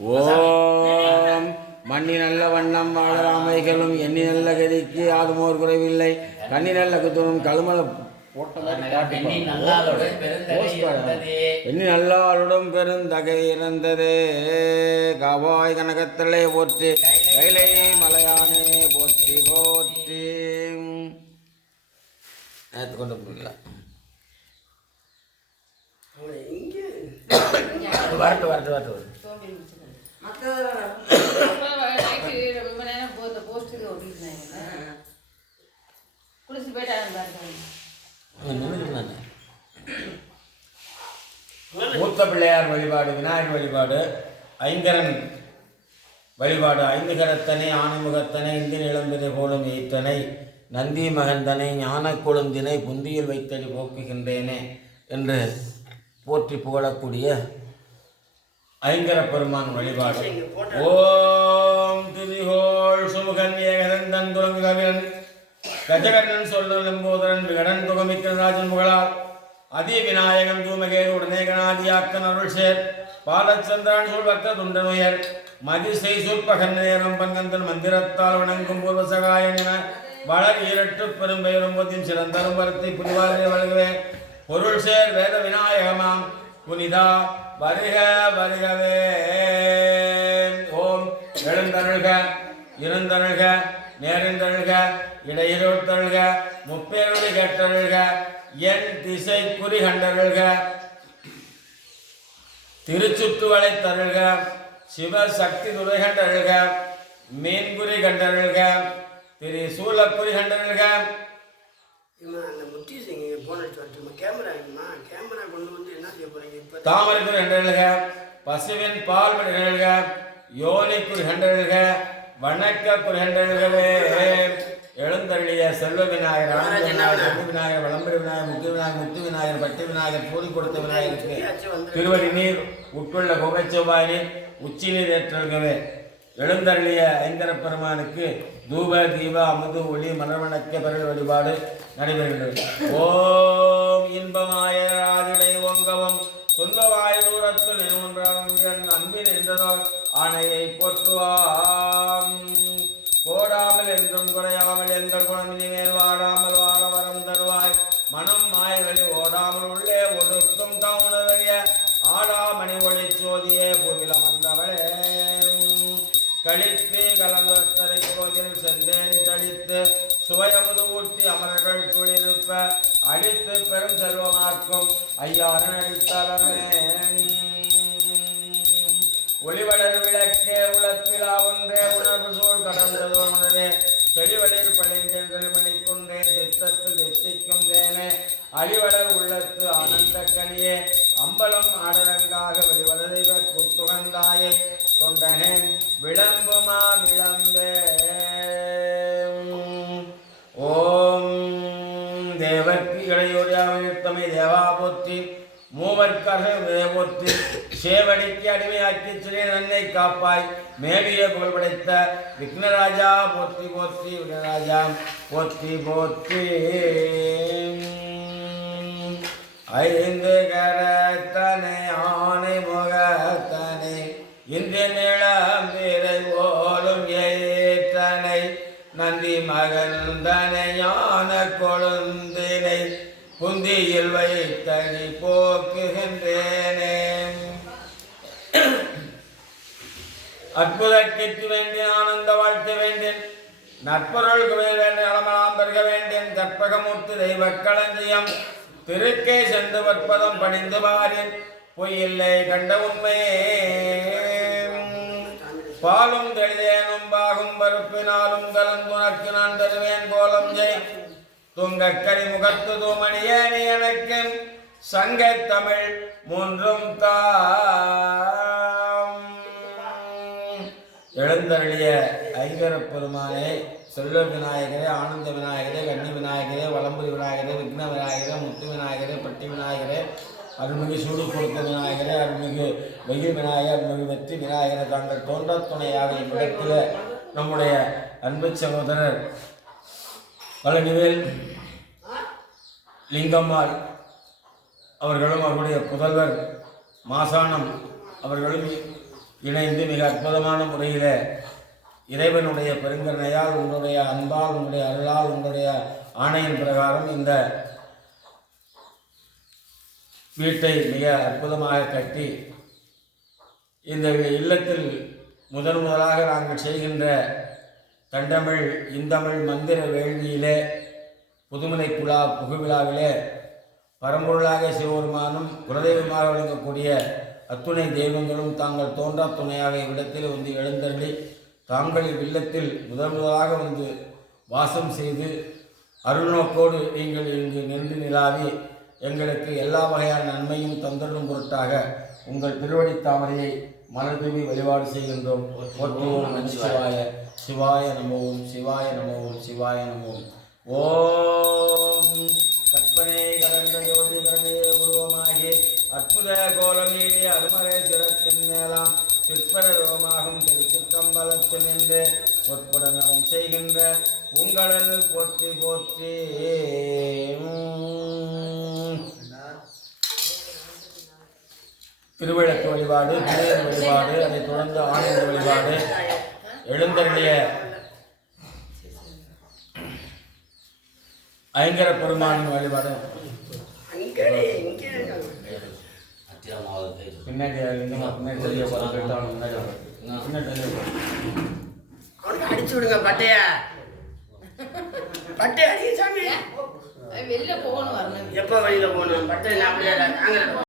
ஓம். மண்ணி நல்ல வண்ணம் வாழராமைகளும் எண்ணி நல்ல கதிக்கு யாதுமோர் குறைவில்லை. கண்ணி நல்ல குத்துணும் கழுமல எண்ணி நல்லாளுடன் பெருந்தகை இறந்ததே காவாய் கனகத்தலை போற்றி கைலை மலையானே போற்றி போற்றி. நேற்று கொண்டு போகல வரட்டு வரட்டு வரட்டு வரட்டு குளிச்சு போயிட்டாங்க பாருங்க மூத்த பிள்ளையார் வழிபாடு விநாயகர் வழிபாடு ஐங்கரன் வழிபாடு ஐந்து கரத்தனை ஆணைமுகத்தனை இந்தி நிலம்பினை போலும் ஈத்தனை நந்தி மகந்தனை ஞான கொழுந்தினை புந்தியில் வைத்தடி போக்குகின்றேனே என்று போற்றி புகழக்கூடிய ஐங்கர பெருமான் வழிபாடு ஓம் திதிகோள் சுமுகன் ஏகதந்தன் துறங்குகவியன் கஜகர்ணன் சொல்லும் லம்போதரன் விகடன் துகமிக்க ராஜன் புகழால் அதி விநாயகன் தூமகேது உடனே கணாதியாக்கன் அருள் சேர் பாலச்சந்திரன் சொல் பக்த துண்டனுயர் மதிசை சொற்பகன் நேரம் பங்கந்தன் மந்திரத்தால் வணங்கும் பூர்வ சகாயன் என வளர் ஈரட்டு பெரும்பெயரும் சிறந்தரும் வரத்தை புரிவாரே வழங்குவே. பொருள் சேர் வேத விநாயகமாம். புனிதா வருக வருகவே. ஓம் எழுந்தருள்க இருந்தருள்க நேர்ந்தருள்க இடையிலொத்தருள்க முப்பேரோடு கேட்டருள்க என் திசை குறி கண்டருள்க. திருச்சுற்றுவளை தருள்க சிவசக்தி துறை கண்டருள்க மீன்குறி கண்டருள்க திரு சூலக்குறி கண்டருள்க போன சொல்லட்டுமா கேமரா இம்மா கேமரா கொண்டு வந்து என்ன செய்ய போறீங்க இப்போ? தாமரைக்குறி கண்டருள்க பசுவின் பால் கண்டருள்க யோனிக்குறி கண்டருள்க வணக்க குறி கண்டருள்கவே எழுந்தருளிய செல்வ விநாயகர் ஆனந்த விநாயகர் சக்தி விநாயகர் வளம்பரி விநாயகர் முத்து விநாயகர் முத்து விநாயகர் பட்டி விநாயகர் பூரி கொடுத்த விநாயகருக்கு திருவடி நீர் உட்கொள்ள குகைச்செவ்வாய் நீர் உச்சி நீர் ஏற்றல்கவே எழுந்தருளிய ஐங்கர பெருமானுக்கு தூப தீப அமுது ஒளி மலர்வணக்க பிறகு வழிபாடு நடைபெறுகிறது. ஓம் இன்பமாய ராஜினை ஓங்கவம். துன்பவாய் தூரத்தில் ஒன்றாலும் என் அன்பின் என்றதோ ஆணையை போற்றுவாம். போடாமல் என்றும் குறையாமல் எங்கள் குணம் இனிமேல் வாடாமல் வாழ வரம் தருவாய். மனம் மாயவழி ஓடாமல் உள்ளே ஒடுக்கும் கவுனதைய ஆடாமணி ஒளி சோதியே புவிலம் கழித்து கலங்கத்தரை கோயிலில் சென்றேன். கழித்து சுவையமுது ஊட்டி அமரர்கள் குளிர்ப்ப அழித்து பெரும் செல்வமாக்கும். ஐயாரன் அடித்தலமே ஒளிவளர் விளக்கே உளத்திலா ஒன்றே உணர்வு சூழ் கடந்தது உணவே தெளிவளில் பணிந்தேன் திருமணி கொண்டே சித்தத்து தித்திக்கும் தேனே. அழிவளர் உள்ளத்து ஆனந்த கனியே. அம்பலம் ஆடரங்காக வெளிவளரிவ குத்துகந்தாயை தொண்டனேன் விளம்புமா விளம்பே. ஓம் தேவர்க்கு இடையூறியாமை தேவா மூவர்க்காக போற்றி சேவடிக்கு அடிமையாக்கி சிறிய நன்னை காப்பாய். மேவிய புகழ் படைத்த விக்னராஜா போத்தி போத்தி விக்னராஜா போத்தி போத்தி ஐந்து கரத்தனை ஆணை முகத்தனை இந்த நிலம் பிறை ஓடும் ஏற்றனை நந்தி மகந்தனை யான கொழுந்தினை புந்தியில் வைத்தனி போக்குகின்றேனே. அற்புத கீர்த்தி வேண்டிய ஆனந்த வாழ்த்து வேண்டேன் நற்பொருள் குவையில் வேண்டிய நலமலாம் பெருக வேண்டேன் கற்பகமூர்த்தி தெய்வ களஞ்சியம். திருக்கே சென்று வற்பதம் பணிந்து பாரின் பொய்யில்லை கண்ட உண்மையே பாலும் தெளிதேனும் பாகும் பருப்பினாலும் கலந்துனக்கு நான் தருவேன் கோலம் ஜெய். துங்கக்கரி முகத்து தூமணியே நீ எனக்கு சங்க தமிழ் மூன்றும் தாம். எழுந்தருளிய ஐங்கர பெருமானே செல்வ விநாயகரே ஆனந்த விநாயகரே கன்னி விநாயகரே வளம்புரி விநாயகரே விக்ன விநாயகரே முத்து விநாயகரே பட்டி விநாயகரே அருள்மிகு சூடு கொடுத்த விநாயகரே அருள்மிகு வெயில் விநாயகர் அருள்மிகு வெற்றி விநாயகரை தாங்கள் தோன்ற துணையாக இவ்விடத்தில் நம்முடைய அன்பு சகோதரர் பழனிவேல் லிங்கம்மாள் அவர்களும் அவருடைய புதல்வர் மாசானம் அவர்களும் இணைந்து மிக அற்புதமான முறையில் இறைவனுடைய பெருங்கருணையால் உங்களுடைய அன்பால் உங்களுடைய அருளால் உங்களுடைய ஆணையின் பிரகாரம் இந்த வீட்டை மிக அற்புதமாக கட்டி இந்த இல்லத்தில் முதன் முதலாக நாங்கள் செய்கின்ற தண்டமிழ் இந்தமிழ் மந்திர வேள்வியிலே புதுமலை குழா புகுவிழாவிலே பரம்பொருளாக சிவபெருமானும் குலதெய்வமாக விளங்கக்கூடிய அத்துணை தெய்வங்களும் தாங்கள் தோன்றா துணையாக இவ்விடத்தில் வந்து எழுந்தள்ளி தாங்கள் இவ்வில்லத்தில் முதன் முதலாக வந்து வாசம் செய்து அருள்நோக்கோடு நீங்கள் இங்கு நின்று நிலாவி எங்களுக்கு எல்லா வகையான நன்மையும் தந்தரும் பொருட்டாக உங்கள் திருவடி தாமரையை மலர்தூவி வழிபாடு செய்கின்றோம். போற்றுவோம் சிவாய. சிவாய நமோம் சிவாய நமோம் சிவாய நமோம் ஓம். நின்று பொற்புடனும் செய்கின்ற உங்களது போற்றி போற்றி. திருவிளக்கு வழிபாடு பிள்ளையர் வழிபாடு அதைத் தொடர்ந்து ஆனந்த வழிபாடு. எழுந்தருடைய ஐங்கர பெருமானின் வழிபாடு. பின்னாடி பின்னாடி அடிச்சு விடுங்க பட்டைய. பட்டை அடிக்க சாமி. வெளியில போகணும் வரணும். எப்போ வெளியில போகணும்? பட்டை நான் அப்படியே